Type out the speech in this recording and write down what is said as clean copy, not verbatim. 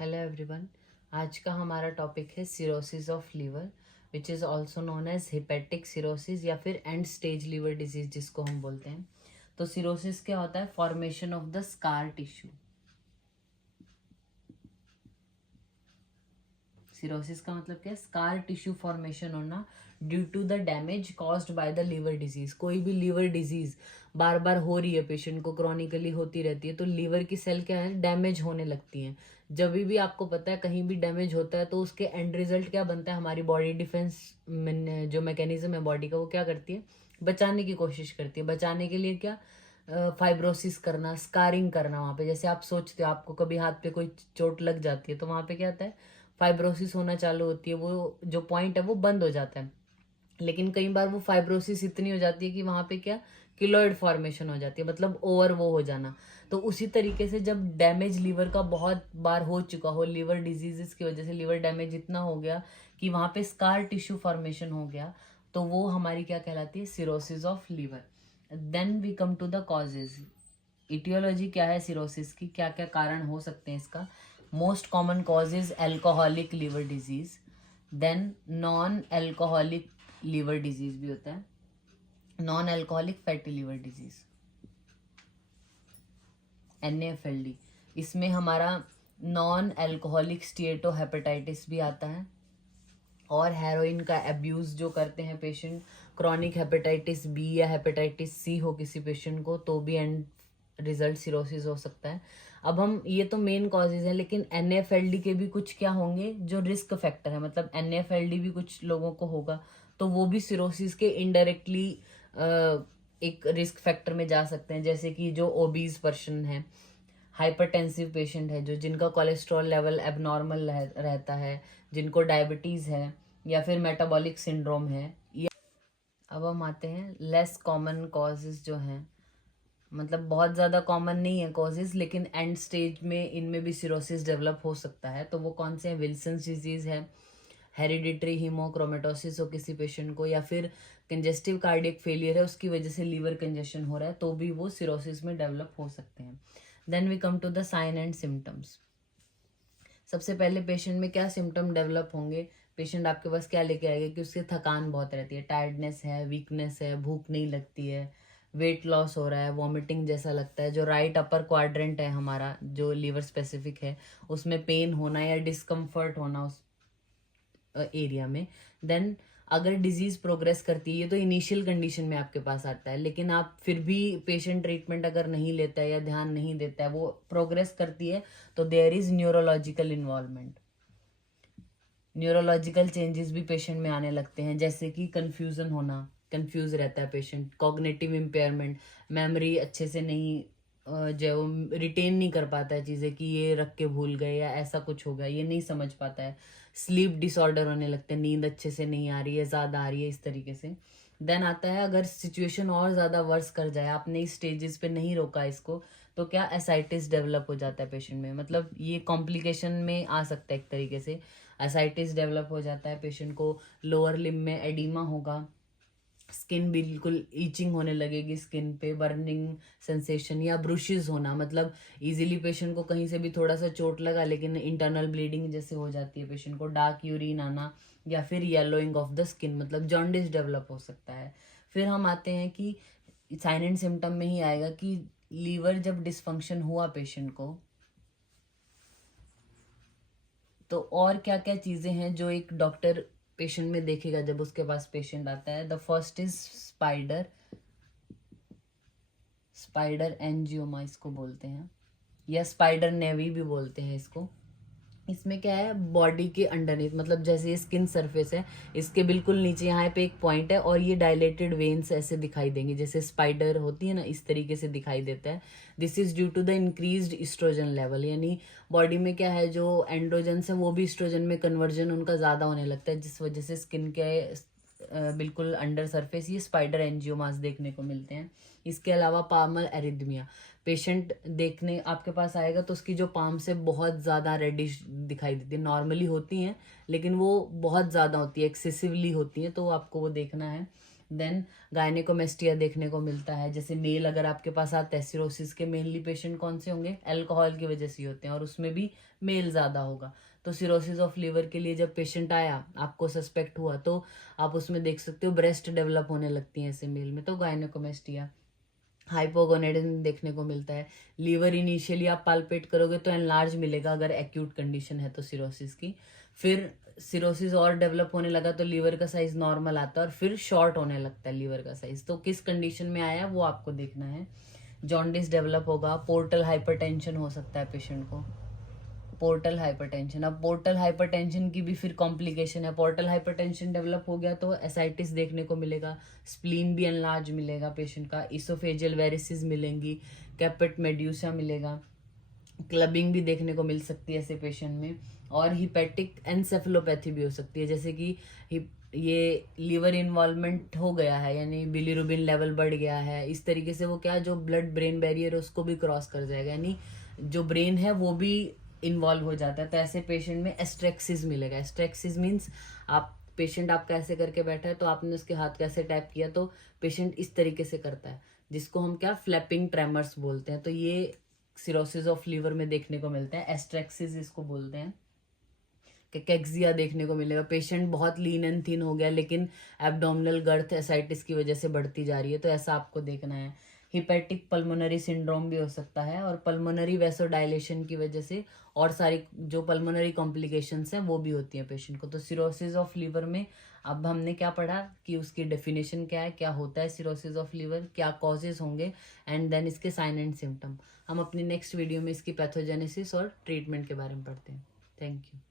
Hello everyone. आज का हमारा टॉपिक है cirrhosis of liver, which is also known as hepatic cirrhosis या फिर एंड स्टेज लीवर डिजीज जिसको हम बोलते हैं। तो सिरोसिस क्या होता है? Formation of the scar tissue. Cirrhosis का मतलब क्या है? स्कार टिश्यू फॉर्मेशन होना due to the damage caused by the liver disease. कोई भी लीवर डिजीज बार बार हो रही है, पेशेंट को क्रॉनिकली होती रहती है, तो लीवर की सेल क्या है? डैमेज होने लगती हैं। जब भी आपको पता है कहीं भी डैमेज होता है तो उसके एंड रिजल्ट क्या बनता है? हमारी बॉडी डिफेंस जो मैकेनिज्म है बॉडी का, वो क्या करती है? बचाने की कोशिश करती है। बचाने के लिए क्या? फाइब्रोसिस करना, स्कारिंग करना। वहां पे जैसे आप सोचते हो आपको कभी हाथ पे कोई चोट लग जाती है तो वहां पे क्या होता है? फाइब्रोसिस होना चालू होती है, वो जो पॉइंट है वो बंद हो जाता है। लेकिन कई बार वो फाइब्रोसिस इतनी हो जाती है कि वहां पे क्या? किलोइड फॉर्मेशन हो जाती है, मतलब ओवर वो हो जाना। तो उसी तरीके से जब डैमेज लीवर का बहुत बार हो चुका हो, लीवर डिजीजेस की वजह से लीवर डैमेज इतना हो गया कि वहां पे स्कार टिश्यू फॉर्मेशन हो गया, तो वो हमारी क्या कहलाती है? Cirrhosis of liver. Then we come to the causes. Etiology क्या है सिरोसिस की? क्या क्या कारण हो सकते हैं इसका? Most common cause is alcoholic liver disease. Then non alcoholic liver disease भी होता है, non alcoholic fatty liver disease, NAFLD। इसमें हमारा नॉन एल्कोहलिक स्टीएटो हेपेटाइटिस भी आता है। और हेरोइन का अब्यूज जो करते हैं पेशेंट, क्रॉनिक हेपेटाइटिस बी या हेपेटाइटिस सी हो किसी पेशेंट को, तो भी एंड रिजल्ट सिरोसिस हो सकता है। अब हम ये तो मेन कॉजेज हैं, लेकिन NAFLD के भी कुछ क्या होंगे जो रिस्क फैक्टर है, मतलब NAFLD भी कुछ लोगों को होगा तो वो भी सिरोसिस के इनडायरेक्टली एक रिस्क फैक्टर में जा सकते हैं। जैसे कि जो ओबीज पर्सन है, हाइपरटेंसिव पेशेंट है, जो जिनका कोलेस्ट्रॉल लेवल एबनॉर्मल रहता है, जिनको डायबिटीज है या फिर मेटाबॉलिक सिंड्रोम है। अब हम आते हैं लेस कॉमन कॉजेज जो हैं, मतलब बहुत ज़्यादा कॉमन नहीं है कॉजेज, लेकिन एंड स्टेज में इनमें भी सिरोसिस डेवलप हो सकता है। तो वो कौन से हैं? विल्सन्स डिजीज है, हेरिडिटरी हीमोक्रोमेटोसिस हो किसी पेशेंट को, या फिर कंजेस्टिव कार्डियक फेलियर है, उसकी वजह से लीवर कंजेशन हो रहा है, तो भी वो सिरोसिस में डेवलप हो सकते हैं। Then we come to the sign and symptoms. सबसे पहले पेशेंट में क्या सिम्टम डेवलप होंगे? पेशेंट आपके पास क्या लेके आएगा कि उसकी थकान बहुत रहती है, टायर्डनेस है, वीकनेस है, भूख नहीं लगती है, वेट लॉस हो रहा है, वॉमिटिंग जैसा लगता है, जो राइट अपर क्वाड्रेंट है हमारा जो लीवर स्पेसिफिक है उसमें पेन होना या डिस्कम्फर्ट होना उस एरिया में। देन अगर डिजीज प्रोग्रेस करती है, ये तो इनिशियल कंडीशन में आपके पास आता है, लेकिन आप फिर भी पेशेंट ट्रीटमेंट अगर नहीं लेता है या ध्यान नहीं देता है, वो प्रोग्रेस करती है, तो there is neurological involvement. Neurological changes भी पेशेंट में आने लगते हैं, जैसे कि कंफ्यूजन होना, कंफ्यूज रहता है पेशेंट, कॉग्निटिव इम्पेयरमेंट, मेमोरी अच्छे से नहीं जो रिटेन नहीं कर पाता है चीज़ें, कि ये रख के भूल गए या ऐसा कुछ हो गया, ये नहीं समझ पाता है। स्लीप डिसऑर्डर होने लगते हैं, नींद अच्छे से नहीं आ रही है, ज़्यादा आ रही है, इस तरीके से। देन आता है अगर सिचुएशन और ज़्यादा वर्स कर जाए, आपने इस स्टेजेस पे नहीं रोका इसको, तो क्या एसाइटिस डेवलप हो जाता है पेशेंट में, मतलब ये कॉम्प्लिकेशन में आ सकता है एक तरीके से। एसाइटिस डेवलप हो जाता है पेशेंट को, लोअर लिम्ब में एडिमा होगा, स्किन बिल्कुल ईचिंग होने लगेगी, स्किन पे बर्निंग सेंसेशन या ब्रुशेस होना, मतलब इजीली पेशेंट को कहीं से भी थोड़ा सा चोट लगा लेकिन इंटरनल ब्लीडिंग जैसे हो जाती है पेशेंट को, डार्क यूरिन आना, या फिर येलोइंग ऑफ द स्किन, मतलब जॉन्डिस डेवलप हो सकता है। फिर हम आते हैं कि साइन एंड सिम्टम में ही आएगा कि लीवर जब डिसफंक्शन हुआ पेशेंट को, तो और क्या क्या चीजें हैं जो एक डॉक्टर पेशेंट में देखेगा जब उसके पास पेशेंट आता है? The first is spider, spider angioma इसको बोलते हैं, या स्पाइडर नेवी भी बोलते हैं इसको। इसमें क्या है? बॉडी के अंडरनीथ, मतलब जैसे ये स्किन सरफेस है, इसके बिल्कुल नीचे यहाँ पे एक पॉइंट है और ये डायलेटेड वेन्स ऐसे दिखाई देंगे, जैसे स्पाइडर होती है ना, इस तरीके से दिखाई देता है। This is due to the increased estrogen level, यानी बॉडी में क्या है, जो एंड्रोजन्स है वो भी इस्ट्रोजन में कन्वर्जन उनका ज़्यादा होने लगता है, जिस वजह से स्किन के बिल्कुल अंडर सरफेस ये स्पाइडर एंजियोमास देखने को मिलते हैं। इसके अलावा पामल एरिथमिया, पेशेंट देखने आपके पास आएगा तो उसकी जो पाम से बहुत ज़्यादा रेडिश दिखाई देती है, नॉर्मली होती हैं लेकिन वो बहुत ज़्यादा होती है, एक्सेसिवली होती है, तो आपको वो देखना है। देन गायनेकोमेस्टिया देखने को मिलता है। जैसे मेल अगर आपके पास आता है, सिरोसिस के मेनली पेशेंट कौन से होंगे, अल्कोहल की वजह से होते हैं, और उसमें भी मेल ज़्यादा होगा। तो सिरोसिस ऑफ लीवर के लिए जब पेशेंट आया, आपको सस्पेक्ट हुआ, तो आप उसमें देख सकते हो ब्रेस्ट डेवलप होने लगती है ऐसे मेल में, तो गायनेकोमेस्टिया। हाइपोगोनेडिज्म देखने को मिलता है। लीवर इनिशियली आप पाल्पेट करोगे तो एनलार्ज मिलेगा अगर एक्यूट कंडीशन है तो सिरोसिस की। फिर सिरोसिस और डेवलप होने लगा तो लीवर का साइज नॉर्मल आता है, और फिर शॉर्ट होने लगता है लीवर का साइज। तो किस कंडीशन में आया वो आपको देखना है। जॉन्डिस डेवलप होगा, पोर्टल हाइपरटेंशन हो सकता है पेशेंट को, पोर्टल हाइपरटेंशन। अब पोर्टल हाइपरटेंशन की भी फिर कॉम्प्लिकेशन है। पोर्टल हाइपरटेंशन डेवलप हो गया तो एसाइटिस देखने को मिलेगा, स्प्लीन भी एनलार्ज मिलेगा पेशेंट का, इसोफेजियल वेरिसेस मिलेंगी, कैपेट मेड्यूसा मिलेगा, क्लबिंग भी देखने को मिल सकती है ऐसे पेशेंट में, और हिपेटिक एनसेफेलोपैथी भी हो सकती है। जैसे कि ये लीवर इन्वॉल्वमेंट हो गया है, यानी बिलीरुबिन लेवल बढ़ गया है, इस तरीके से वो क्या, जो ब्लड ब्रेन बैरियर है उसको भी क्रॉस कर जाएगा, यानी जो ब्रेन है वो भी इन्वॉल्व हो जाता है। तो ऐसे पेशेंट में एस्ट्रेक्सिस मिलेगा। एस्ट्रेक्सिस मीन्स आप पेशेंट आपका ऐसे करके बैठा है तो आपने उसके हाथ का ऐसे टैप किया तो पेशेंट इस तरीके से करता है, जिसको हम क्या फ्लैपिंग ट्रेमर्स बोलते हैं। तो ये सिरोसिस ऑफ लीवर में देखने को मिलते हैं, एस्ट्रेक्सिस इसको बोलते हैं। कैकेक्सिया देखने को मिलेगा, पेशेंट बहुत लीन एंड थिन हो गया लेकिन एब्डोमिनल गर्थ एसाइटिस की वजह से बढ़ती जा रही है, तो ऐसा आपको देखना है। हिपैटिक पल्मोनरी सिंड्रोम भी हो सकता है, और पल्मोनरी वैसोडाइलेशन की वजह से और सारी जो पल्मोनरी कॉम्प्लिकेशंस हैं वो भी होती हैं पेशेंट को। तो सिरोसिस ऑफ लीवर में अब हमने क्या पढ़ा कि उसकी डेफिनेशन क्या है, क्या होता है सिरोसिस ऑफ लीवर, क्या कॉजेज होंगे, एंड देन इसके साइन एंड सिम्टम। हम अपनी नेक्स्ट वीडियो में इसकी पैथोजेनेसिस और ट्रीटमेंट के बारे में पढ़ते हैं। Thank you.